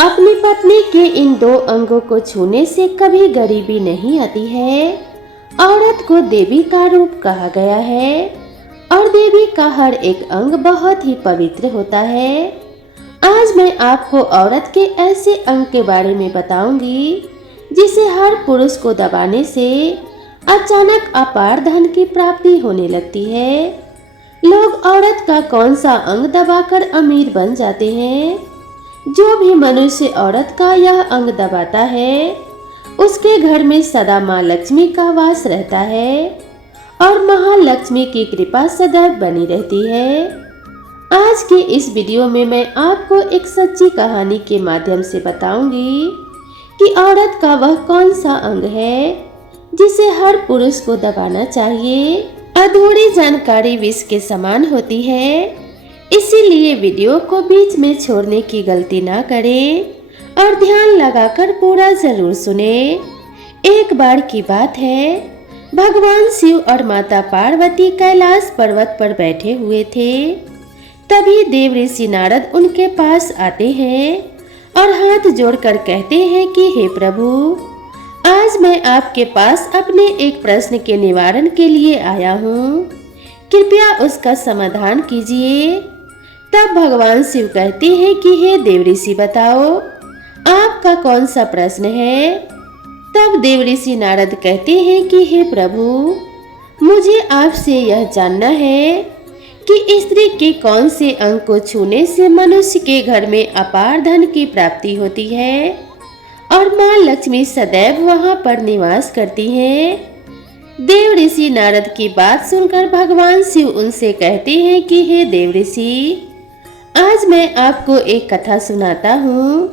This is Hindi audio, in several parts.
अपनी पत्नी के इन दो अंगों को छूने से कभी गरीबी नहीं आती है। औरत को देवी का रूप कहा गया है और देवी का हर एक अंग बहुत ही पवित्र होता है। आज मैं आपको औरत के ऐसे अंग के बारे में बताऊंगी जिसे हर पुरुष को दबाने से अचानक अपार धन की प्राप्ति होने लगती है। लोग औरत का कौन सा अंग दबाकर अमीर बन जाते हैं। जो भी मनुष्य औरत का यह अंग दबाता है उसके घर में सदा माँ लक्ष्मी का वास रहता है और महालक्ष्मी की कृपा सदैव बनी रहती है। आज के इस वीडियो में मैं आपको एक सच्ची कहानी के माध्यम से बताऊंगी कि औरत का वह कौन सा अंग है जिसे हर पुरुष को दबाना चाहिए। अधूरी जानकारी विष के समान होती है, इसीलिए वीडियो को बीच में छोड़ने की गलती ना करें और ध्यान लगाकर पूरा जरूर सुने। एक बार की बात है, भगवान शिव और माता पार्वती कैलाश पर्वत पर बैठे हुए थे। तभी देव ऋषि नारद उनके पास आते हैं और हाथ जोड़कर कहते हैं कि हे प्रभु, आज मैं आपके पास अपने एक प्रश्न के निवारण के लिए आया हूँ, कृपया उसका समाधान कीजिए। तब भगवान शिव कहते हैं कि हे देव ऋषि बताओ, आपका कौन सा प्रश्न है। तब देव ऋषि नारद कहते हैं कि हे प्रभु, मुझे आपसे यह जानना है कि स्त्री के कौन से अंग को छूने से मनुष्य के घर में अपार धन की प्राप्ति होती है और माँ लक्ष्मी सदैव वहां पर निवास करती हैं। देव ऋषि नारद की बात सुनकर भगवान शिव उनसे कहते हैं कि हे देव ऋषि, आज मैं आपको एक कथा सुनाता हूँ,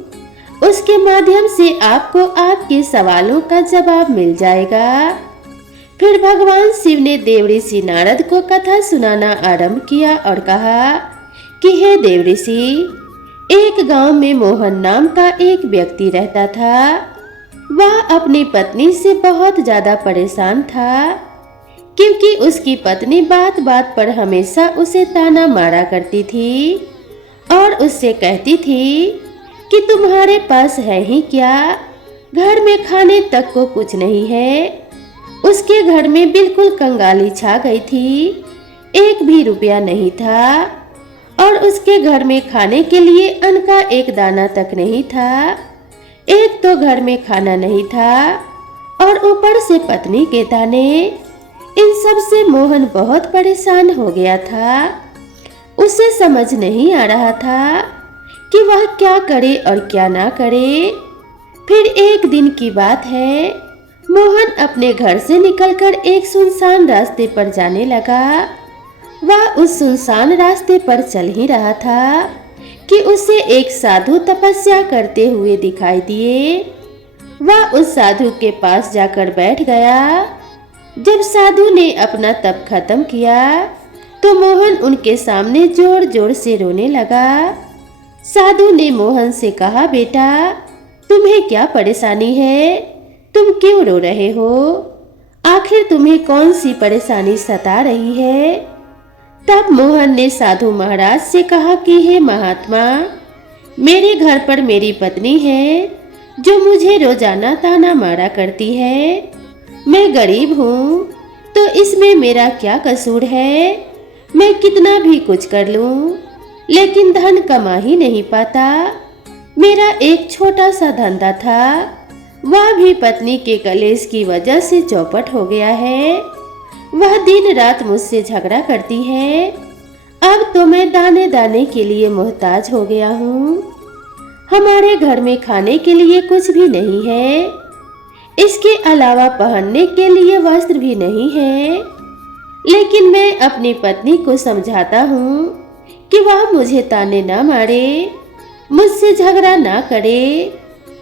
उसके माध्यम से आपको आपके सवालों का जवाब मिल जाएगा। फिर भगवान शिव ने देव ऋषि नारद को कथा सुनाना आरंभ किया और कहा कि हे देव ऋषि, एक गांव में मोहन नाम का एक व्यक्ति रहता था। वह अपनी पत्नी से बहुत ज्यादा परेशान था क्योंकि उसकी पत्नी बात बात पर हमेशा उसे ताना मारा करती थी और उससे कहती थी कि तुम्हारे पास है ही क्या, घर में खाने तक को कुछ नहीं है। उसके घर में बिल्कुल कंगाली छा गई थी, एक भी रुपया नहीं था और उसके घर में खाने के लिए अन्न का एक दाना तक नहीं था। एक तो घर में खाना नहीं था और ऊपर से पत्नी के ताने। इन सब से मोहन बहुत परेशान हो गया था। उसे समझ नहीं आ रहा था कि वह क्या करे और क्या ना करे। फिर एक दिन की बात है, मोहन अपने घर से निकलकर एक सुनसान रास्ते पर जाने लगा। वह उस सुनसान रास्ते पर चल ही रहा था कि उसे एक साधु तपस्या करते हुए दिखाई दिए। वह उस साधु के पास जाकर बैठ गया। जब साधु ने अपना तप खत्म किया तो मोहन उनके सामने जोर जोर से रोने लगा। साधु ने मोहन से कहा, बेटा, तुम्हें क्या परेशानी है, तुम क्यों रो रहे हो, आखिर तुम्हें कौन सी परेशानी सता रही है। तब मोहन ने साधु महाराज से कहा कि हे महात्मा, मेरे घर पर मेरी पत्नी है जो मुझे रोजाना ताना मारा करती है। मैं गरीब हूँ तो इसमें मेरा क्या कसूर है। मैं कितना भी कुछ कर लूं लेकिन धन कमा ही नहीं पाता। मेरा एक छोटा सा धंधा था, वह भी पत्नी के कलेश की वजह से चौपट हो गया है। वह दिन रात मुझसे झगड़ा करती है। अब तो मैं दाने दाने के लिए मोहताज हो गया हूँ। हमारे घर में खाने के लिए कुछ भी नहीं है, इसके अलावा पहनने के लिए वस्त्र भी नहीं है। लेकिन मैं अपनी पत्नी को समझाता हूँ कि वह मुझे ताने ना मारे, मुझसे झगड़ा ना करे,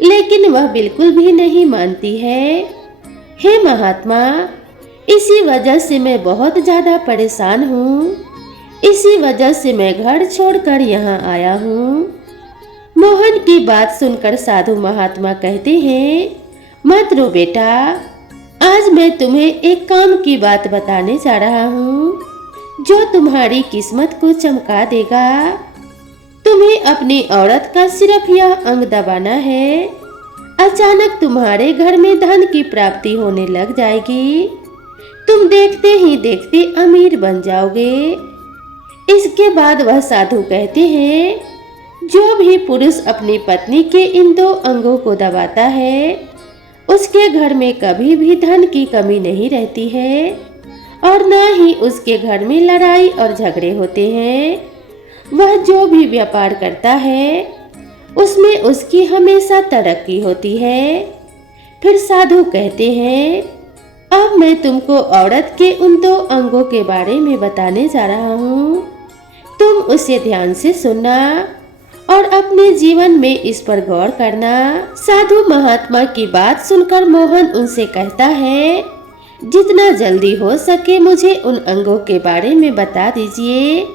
लेकिन वह बिल्कुल भी नहीं मानती है। हे महात्मा, इसी वजह से मैं बहुत ज्यादा परेशान हूँ। इसी वजह से मैं घर छोड़कर यहाँ आया हूँ। मोहन की बात सुनकर साधु महात्मा कहते हैं, मत रो बेटा, आज मैं तुम्हें एक काम की बात बताने जा रहा हूँ जो तुम्हारी किस्मत को चमका देगा। तुम्हें अपनी औरत का सिर्फ यह अंग दबाना है, अचानक तुम्हारे घर में धन की प्राप्ति होने लग जाएगी। तुम देखते ही देखते अमीर बन जाओगे। इसके बाद वह साधु कहते हैं, जो भी पुरुष अपनी पत्नी के इन 2 अंगों को दबाता है, उसके घर में कभी भी धन की कमी नहीं रहती है और न ही उसके घर में लड़ाई और झगड़े होते हैं। वह जो भी व्यापार करता है, उसमें उसकी हमेशा तरक्की होती है। फिर साधु कहते हैं, अब मैं तुमको औरत के उन 2 अंगों के बारे में बताने जा रहा हूँ। तुम उसे ध्यान से सुनना और अपने जीवन में इस पर गौर करना। साधु महात्मा की बात सुनकर मोहन उनसे कहता है, जितना जल्दी हो सके मुझे उन अंगों के बारे में बता दीजिए।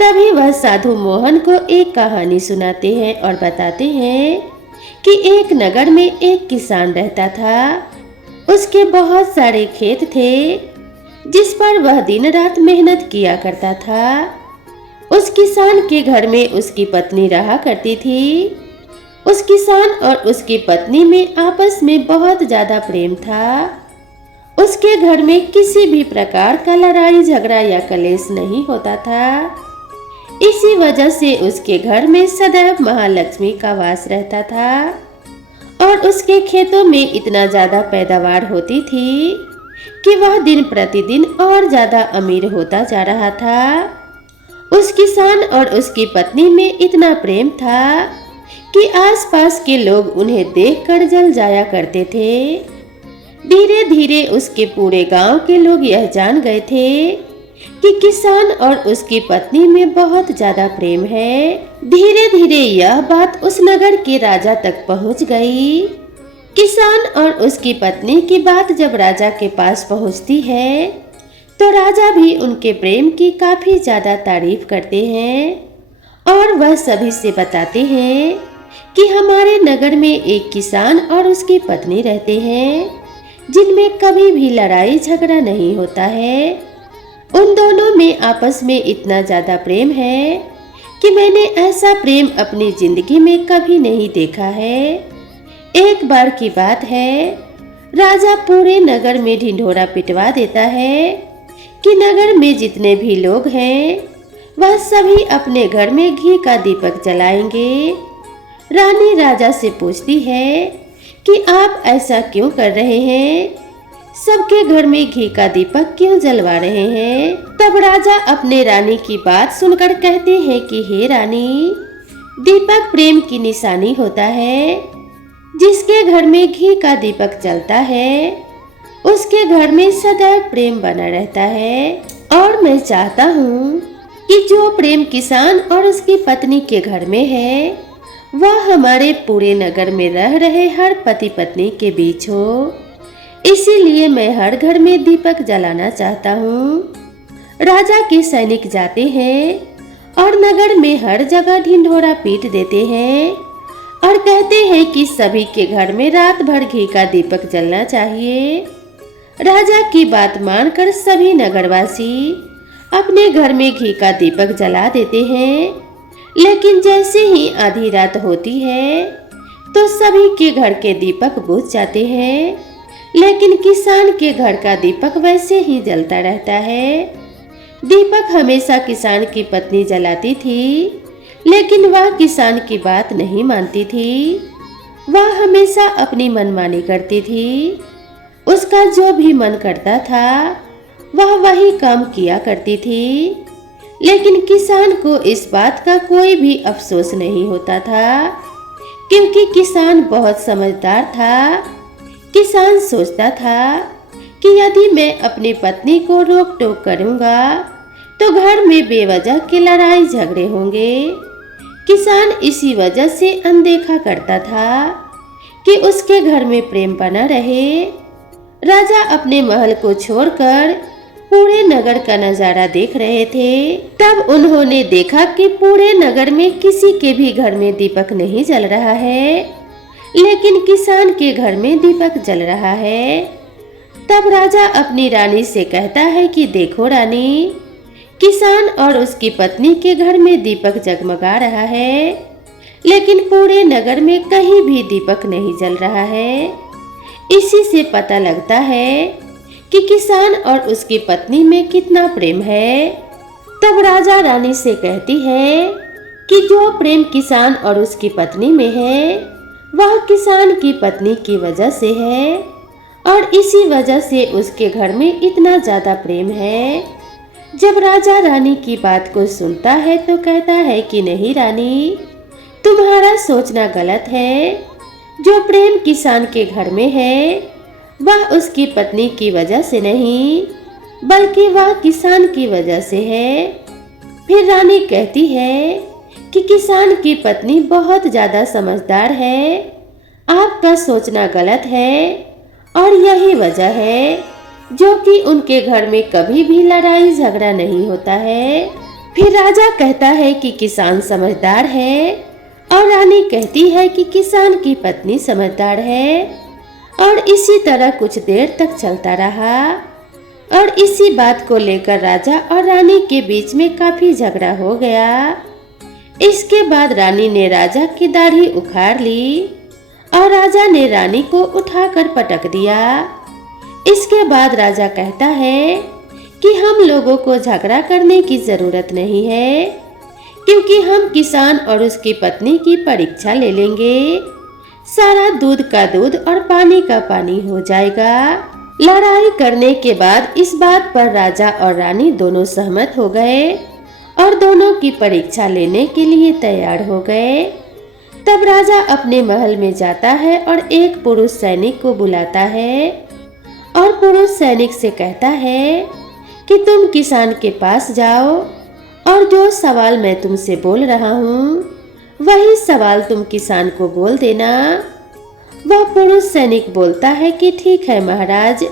तभी वह साधु मोहन को एक कहानी सुनाते हैं और बताते हैं कि एक नगर में एक किसान रहता था। उसके बहुत सारे खेत थे, जिस पर वह दिन रात मेहनत किया करता था। उस किसान के घर में उसकी पत्नी रहा करती थी। उस किसान और उसकी पत्नी में आपस में बहुत ज्यादा प्रेम था। उसके घर में किसी भी प्रकार का लड़ाई झगड़ा या कलेश नहीं होता था। इसी वजह से उसके घर में सदैव महालक्ष्मी का वास रहता था और उसके खेतों में इतना ज्यादा पैदावार होती थी कि वह दिन प्रतिदिन और ज्यादा अमीर होता जा रहा था। उस किसान और उसकी पत्नी में इतना प्रेम था कि आसपास के लोग उन्हें देखकर जल जाया करते थे। धीरे धीरे उसके पूरे गांव के लोग यह जान गए थे कि किसान और उसकी पत्नी में बहुत ज्यादा प्रेम है। धीरे धीरे यह बात उस नगर के राजा तक पहुंच गई। किसान और उसकी पत्नी की बात जब राजा के पास पहुंचती है, तो राजा भी उनके प्रेम की काफी ज्यादा तारीफ करते हैं और वह सभी से बताते हैं कि हमारे नगर में एक किसान और उसकी पत्नी रहते हैं, जिनमें कभी भी लड़ाई झगड़ा नहीं होता है। उन दोनों में आपस में इतना ज्यादा प्रेम है कि मैंने ऐसा प्रेम अपनी जिंदगी में कभी नहीं देखा है। एक बार की बात है, राजा पूरे नगर में ढिंढोरा पिटवा देता है कि नगर में जितने भी लोग हैं, वह सभी अपने घर में घी का दीपक जलाएंगे। रानी राजा से पूछती है कि आप ऐसा क्यों कर रहे हैं, सबके घर में घी का दीपक क्यों जलवा रहे हैं। तब राजा अपने रानी की बात सुनकर कहते हैं कि हे रानी, दीपक प्रेम की निशानी होता है। जिसके घर में घी का दीपक जलता है, उसके घर में सदैव प्रेम बना रहता है। और मैं चाहता हूँ कि जो प्रेम किसान और उसकी पत्नी के घर में है, वह हमारे पूरे नगर में रह रहे हर पति पत्नी के बीच हो। इसीलिए मैं हर घर में दीपक जलाना चाहता हूँ। राजा के सैनिक जाते हैं और नगर में हर जगह ढिंढोरा पीट देते हैं और कहते हैं कि सभी के घर में रात भर घी का दीपक जलना चाहिए। राजा की बात मानकर सभी नगरवासी अपने घर में घी का दीपक जला देते हैं। लेकिन जैसे ही आधी रात होती है, तो सभी के घर के दीपक बुझ जाते हैं, लेकिन किसान के घर का दीपक वैसे ही जलता रहता है। दीपक हमेशा किसान की पत्नी जलाती थी, लेकिन वह किसान की बात नहीं मानती थी। वह हमेशा अपनी मनमानी करती थी। उसका जो भी मन करता था, वह वही काम किया करती थी। लेकिन किसान को इस बात का कोई भी अफसोस नहीं होता था, क्योंकि किसान बहुत समझदार था। किसान सोचता था कि यदि मैं अपनी पत्नी को रोक टोक करूंगा, तो घर में बेवजह की लड़ाई झगड़े होंगे। किसान इसी वजह से अनदेखा करता था कि उसके घर में प्रेम बना रहे। राजा अपने महल को छोड़कर पूरे नगर का नजारा देख रहे थे। तब उन्होंने देखा कि पूरे नगर में किसी के भी घर में दीपक नहीं जल रहा है, लेकिन किसान के घर में दीपक जल रहा है। तब राजा अपनी रानी से कहता है कि देखो रानी, किसान और उसकी पत्नी के घर में दीपक जगमगा रहा है, लेकिन पूरे नगर में कहीं भी दीपक नहीं जल रहा है। इसी से पता लगता है कि किसान और उसकी पत्नी में कितना प्रेम है। तब राजा रानी से कहती है कि जो प्रेम किसान और उसकी पत्नी में है वह किसान की पत्नी की वजह से है, और इसी वजह से उसके घर में इतना ज्यादा प्रेम है। जब राजा रानी की बात को सुनता है तो कहता है कि नहीं रानी, तुम्हारा सोचना गलत है। जो प्रेम किसान के घर में है वह उसकी पत्नी की वजह से नहीं, बल्कि वह किसान की वजह से है। फिर रानी कहती है कि किसान की पत्नी बहुत ज्यादा समझदार है, आपका सोचना गलत है, और यही वजह है जो कि उनके घर में कभी भी लड़ाई झगड़ा नहीं होता है। फिर राजा कहता है कि किसान समझदार है, और रानी कहती है कि किसान की पत्नी समझदार है। और इसी तरह कुछ देर तक चलता रहा, और इसी बात को लेकर राजा और रानी के बीच में काफी झगड़ा हो गया। इसके बाद रानी ने राजा की दाढ़ी उखाड़ ली और राजा ने रानी को उठाकर पटक दिया। इसके बाद राजा कहता है कि हम लोगों को झगड़ा करने की जरूरत नहीं है, क्योंकि हम किसान और उसकी पत्नी की परीक्षा ले लेंगे। सारा दूध का दूध और पानी का पानी हो जाएगा। लड़ाई करने के बाद इस बात पर राजा और रानी दोनों सहमत हो गए और दोनों की परीक्षा लेने के लिए तैयार हो गए। तब राजा अपने महल में जाता है और एक पुरुष सैनिक को बुलाता है और पुरुष सैनिक से कहता है कि तुम किसान के पास जाओ और जो सवाल मैं तुमसे बोल रहा हूँ वही सवाल तुम किसान को बोल देना। वह पुरुष सैनिक बोलता है कि ठीक है महाराज।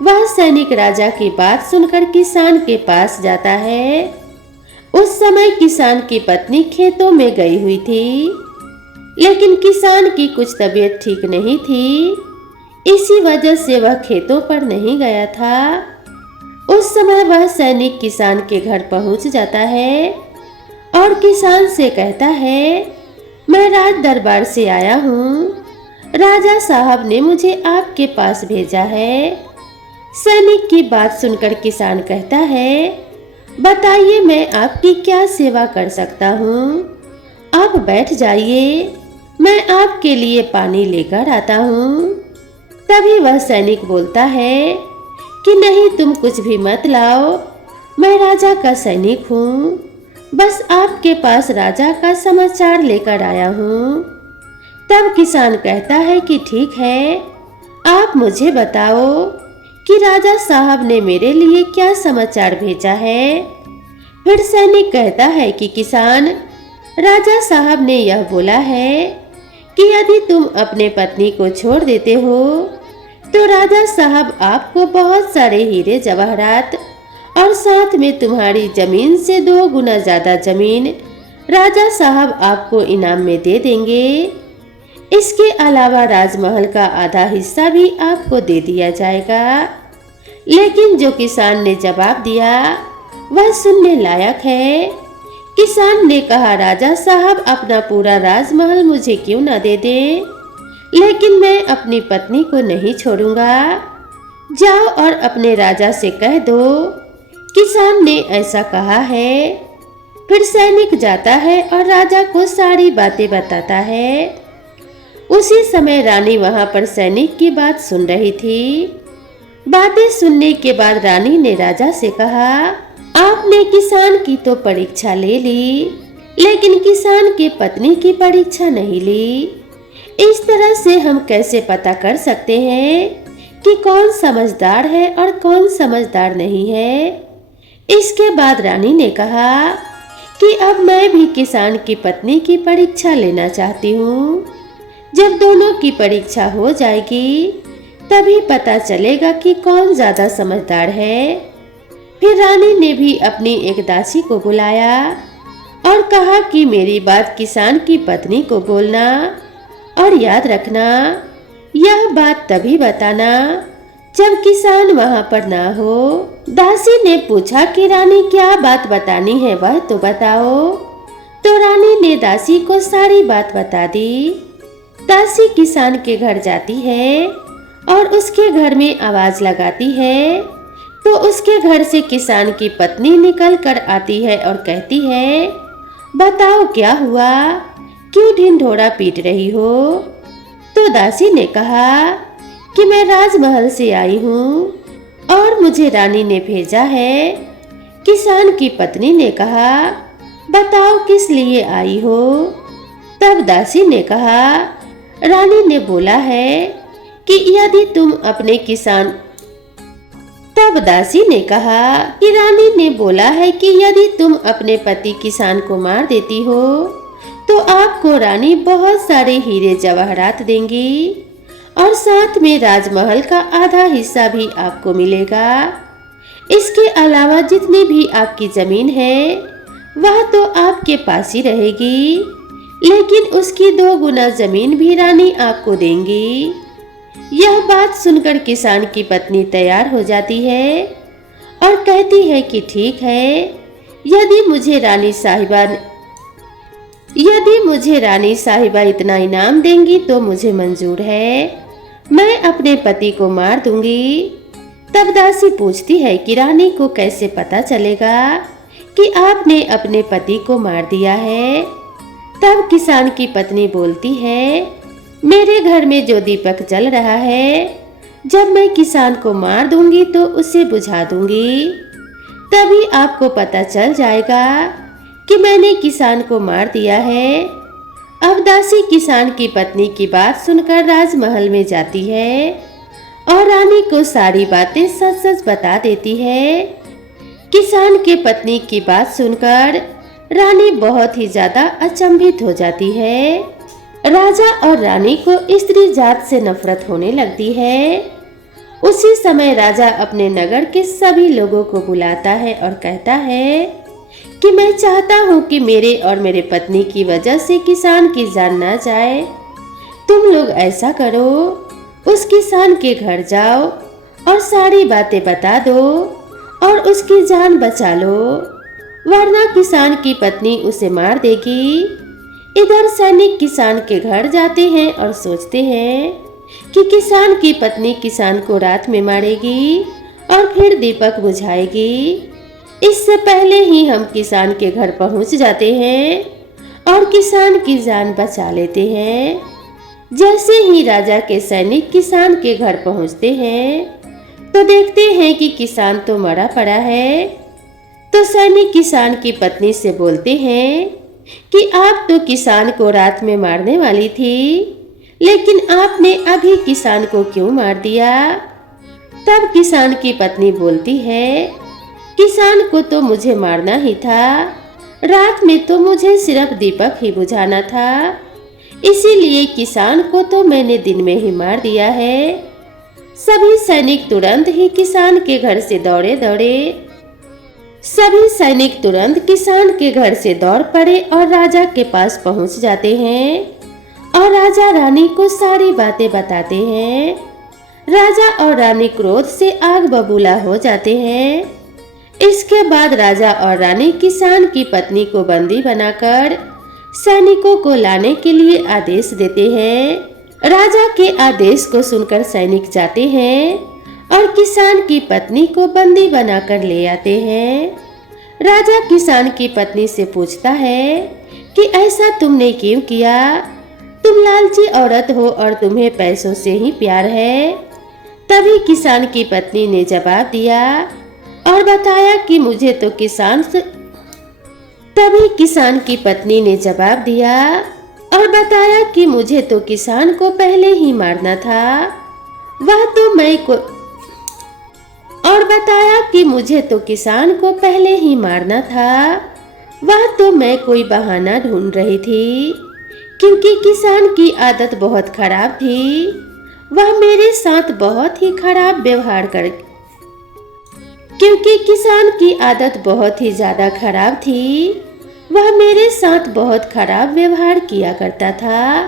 वह सैनिक राजा की बात सुनकर किसान के पास जाता है। उस समय किसान की पत्नी खेतों में गई हुई थी, लेकिन किसान की कुछ तबीयत ठीक नहीं थी, इसी वजह से वह खेतों पर नहीं गया था। उस समय वह सैनिक किसान के घर पहुंच जाता है और किसान से कहता है, मैं राज दरबार से आया हूँ, राजा साहब ने मुझे आपके पास भेजा है। सैनिक की बात सुनकर किसान कहता है, बताइए मैं आपकी क्या सेवा कर सकता हूँ। आप बैठ जाइए, मैं आपके लिए पानी लेकर आता हूँ। तभी वह सैनिक बोलता है कि नहीं, तुम कुछ भी मत लाओ, मैं राजा का सैनिक हूँ, बस आपके पास राजा का समाचार लेकर आया हूँ। तब किसान कहता है कि ठीक है, आप मुझे बताओ कि राजा साहब ने मेरे लिए क्या समाचार भेजा है। फिर सैनिक कहता है कि किसान, राजा साहब ने यह बोला है कि यदि तुम अपने पत्नी को छोड़ देते हो तो राजा साहब आपको बहुत सारे हीरे जवाहरात और साथ में तुम्हारी जमीन से 2 गुना ज्यादा जमीन राजा साहब आपको इनाम में दे देंगे। इसके अलावा राजमहल का आधा हिस्सा भी आपको दे दिया जाएगा। लेकिन जो किसान ने जवाब दिया वह सुनने लायक है। किसान ने कहा, राजा साहब अपना पूरा राजमहल मुझे क्यों ना दे दे, लेकिन मैं अपनी पत्नी को नहीं छोड़ूंगा। जाओ और अपने राजा से कह दो किसान ने ऐसा कहा है। फिर सैनिक जाता है और राजा को सारी बातें बताता है। उसी समय रानी वहां पर सैनिक की बात सुन रही थी। बातें सुनने के बाद रानी ने राजा से कहा, आपने किसान की तो परीक्षा ले ली, लेकिन किसान की पत्नी की परीक्षा नहीं ली। इस तरह से हम कैसे पता कर सकते हैं कि कौन समझदार है और कौन समझदार नहीं है। इसके बाद रानी ने कहा कि अब मैं भी किसान की पत्नी की परीक्षा लेना चाहती हूँ। जब दोनों की परीक्षा हो जाएगी तभी पता चलेगा कि कौन ज्यादा समझदार है। फिर रानी ने भी अपनी एक दासी को बुलाया और कहा कि मेरी बात किसान की पत्नी को बोलना, और याद रखना यह बात तभी बताना जब किसान वहां पर ना हो। दासी ने पूछा कि रानी क्या बात बतानी है वह तो बताओ। तो रानी ने दासी को सारी बात बता दी। दासी किसान के घर जाती है और उसके घर में आवाज लगाती है। तो उसके घर से किसान की पत्नी निकल कर आती है और कहती है, बताओ क्या हुआ, क्यों ढिंढोरा पीट रही हो। तो दासी ने कहा कि मैं राजमहल से आई हूँ और मुझे रानी ने भेजा है। किसान की पत्नी ने कहा, बताओ किस लिए आई हो। तब दासी ने कहा, रानी ने बोला है कि यदि तुम अपने किसान तब दासी ने कहा कि रानी ने बोला है कि यदि तुम अपने पति किसान को मार देती हो तो आपको रानी बहुत सारे हीरे जवाहरात देंगी और साथ में राजमहल का आधा हिस्सा भी आपको मिलेगा। इसके अलावा जितनी भी आपकी जमीन है वह तो आपके पास ही रहेगी, लेकिन उसकी 2 गुना जमीन भी रानी आपको देंगी। यह बात सुनकर किसान की पत्नी तैयार हो जाती है और कहती है कि ठीक है, यदि मुझे रानी साहिबा इतना इनाम देंगी तो मुझे मंजूर है, मैं अपने पति को मार दूंगी। तब दासी पूछती है कि रानी को कैसे पता चलेगा कि आपने अपने पति को मार दिया है। तब किसान की पत्नी बोलती है, मेरे घर में जो दीपक जल रहा है, जब मैं किसान को मार दूंगी तो उसे बुझा दूंगी, तभी आपको पता चल जाएगा कि मैंने किसान को मार दिया है। अब दासी किसान की पत्नी की बात सुनकर राजमहल में जाती है और रानी को सारी बातें सच सच बता देती है। किसान के पत्नी की बात सुनकर रानी बहुत ही ज्यादा अचंभित हो जाती है। राजा और रानी को स्त्री जात से नफरत होने लगती है। उसी समय राजा अपने नगर के सभी लोगों को बुलाता है और कहता है कि मैं चाहता हूँ कि मेरे और मेरे पत्नी की वजह से किसान की जान ना जाए। तुम लोग ऐसा करो, उस किसान के घर जाओ और सारी बातें बता दो और उसकी जान बचा लो, वरना किसान की पत्नी उसे मार देगी। इधर सैनिक किसान के घर जाते हैं और सोचते हैं कि किसान की पत्नी किसान को रात में मारेगी और फिर दीपक बुझाएगी। इससे पहले ही हम किसान के घर पहुंच जाते हैं और किसान की जान बचा लेते हैं। जैसे ही राजा के सैनिक किसान के घर पहुंचते हैं तो देखते हैं कि किसान तो मरा पड़ा है। तो सैनिक किसान की पत्नी से बोलते हैं कि आप तो किसान को रात में मारने वाली थी, लेकिन आपने अभी किसान को क्यों मार दिया। तब किसान की पत्नी बोलती है, किसान को तो मुझे मारना ही था, रात में तो मुझे सिर्फ दीपक ही बुझाना था, इसीलिए किसान को तो मैंने दिन में ही मार दिया है। सभी सैनिक तुरंत किसान के घर से दौड़ पड़े और राजा के पास पहुंच जाते हैं और राजा रानी को सारी बातें बताते हैं। राजा और रानी क्रोध से आग बबूला हो जाते हैं। इसके बाद राजा और रानी किसान की पत्नी को बंदी बनाकर सैनिकों को लाने के लिए आदेश देते हैं। राजा के आदेश को सुनकर सैनिक जाते हैं और किसान की पत्नी को बंदी बनाकर ले आते हैं। राजा किसान की पत्नी से पूछता है कि ऐसा तुमने क्यों किया, तुम लालची औरत हो और तुम्हें पैसों से ही प्यार है। तभी किसान की पत्नी ने जवाब दिया और बताया कि मुझे तो किसान को पहले ही मारना था, वह तो मैं कोई बहाना ढूंढ रही थी, क्योंकि किसान की आदत बहुत खराब थी। वह मेरे साथ बहुत ही खराब व्यवहार किया करता था।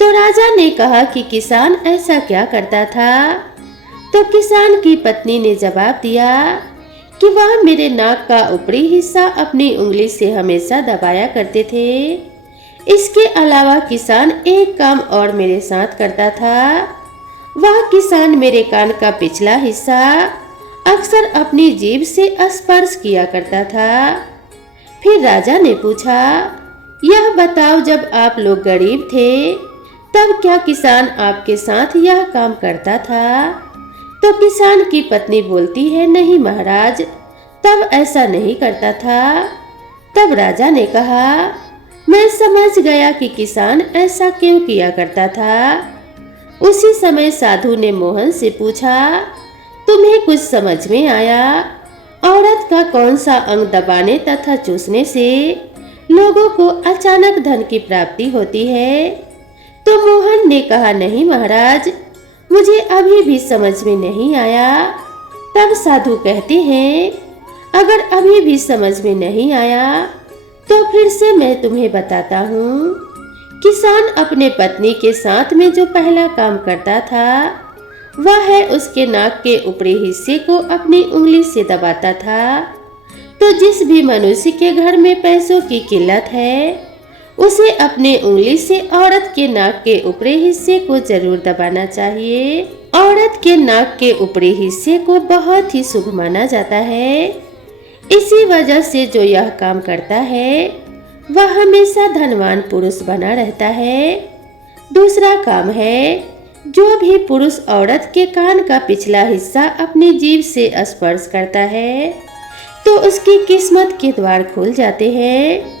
तो राजा ने कहा कि किसान ऐसा क्या करता था। तो किसान की पत्नी ने जवाब दिया कि वह मेरे नाक का ऊपरी हिस्सा अपनी उंगली से हमेशा दबाया करते थे। इसके अलावा किसान एक काम और मेरे साथ करता था। वह किसान मेरे कान का पिछला हिस्सा अक्सर अपनी जीभ से स्पर्श किया करता था। फिर राजा ने पूछा, यह बताओ, जब आप लोग गरीब थे तब क्या किसान आपके साथ यह काम करता था? तो किसान की पत्नी बोलती है, नहीं महाराज, तब ऐसा नहीं करता था। तब राजा ने कहा, मैं समझ गया कि किसान ऐसा क्यों किया करता था। उसी समय साधु ने मोहन से पूछा, तुम्हें कुछ समझ में आया? औरत का कौन सा अंग दबाने तथा चूसने से लोगों को अचानक धन की प्राप्ति होती है? तो मोहन ने कहा, नहीं महाराज, मुझे अभी भी समझ में नहीं आया। तब साधु कहते हैं, अगर अभी भी समझ में नहीं आया तो फिर से मैं तुम्हें बताता हूँ। किसान अपने पत्नी के साथ में जो पहला काम करता था वह है उसके नाक के ऊपरी हिस्से को अपनी उंगली से दबाता था। तो जिस भी मनुष्य के घर में पैसों की किल्लत है उसे अपने उंगली से औरत के नाक के ऊपरी हिस्से को जरूर दबाना चाहिए। औरत के नाक के ऊपरी हिस्से को बहुत ही शुभ माना जाता है। इसी वजह से जो यह काम करता है वह हमेशा धनवान पुरुष बना रहता है। दूसरा काम है, जो भी पुरुष औरत के कान का पिछला हिस्सा अपनी जीभ से स्पर्श करता है तो उसकी किस्मत के द्वार खुल जाते हैं।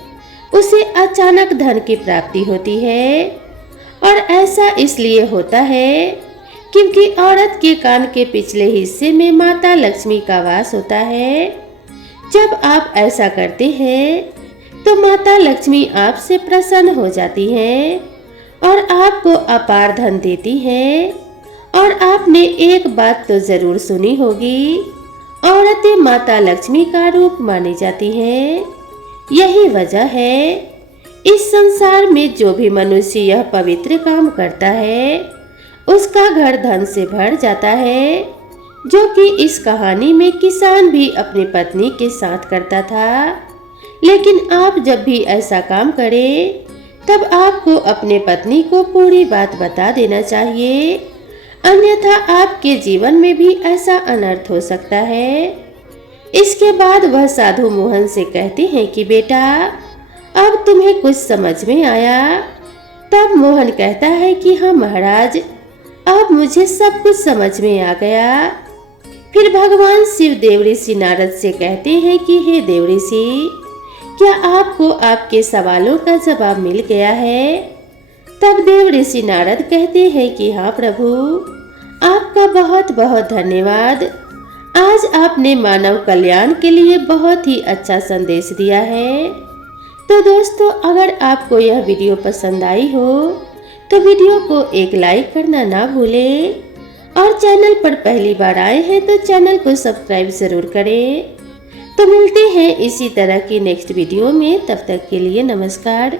उसे अचानक धन की प्राप्ति होती है। और ऐसा इसलिए होता है क्योंकि औरत के कान के पिछले हिस्से में माता लक्ष्मी का वास होता है। जब आप ऐसा करते हैं तो माता लक्ष्मी आपसे प्रसन्न हो जाती हैं और आपको अपार धन देती हैं। और आपने एक बात तो जरूर सुनी होगी, औरतें माता लक्ष्मी का रूप मानी जाती हैं। यही वजह है इस संसार में जो भी मनुष्य यह पवित्र काम करता है उसका घर धन से भर जाता है, जो कि इस कहानी में किसान भी अपनी पत्नी के साथ करता था। लेकिन आप जब भी ऐसा काम करें तब आपको अपने पत्नी को पूरी बात बता देना चाहिए, अन्यथा आपके जीवन में भी ऐसा अनर्थ हो सकता है। इसके बाद वह साधु मोहन से कहते हैं कि बेटा, अब तुम्हें कुछ समझ में आया? तब मोहन कहता है कि हाँ महाराज, अब मुझे सब कुछ समझ में आ गया। फिर भगवान शिव देव ऋषि नारद से कहते हैं कि हे देव ऋषि, क्या आपको आपके सवालों का जवाब मिल गया है? तब देव ऋषि नारद कहते हैं कि हाँ प्रभु, आपका बहुत बहुत धन्यवाद। आज आपने मानव कल्याण के लिए बहुत ही अच्छा संदेश दिया है। तो दोस्तों, अगर आपको यह वीडियो पसंद आई हो तो वीडियो को एक लाइक करना ना भूलें और चैनल पर पहली बार आए हैं तो चैनल को सब्सक्राइब जरूर करें। तो मिलते हैं इसी तरह की नेक्स्ट वीडियो में, तब तक के लिए नमस्कार।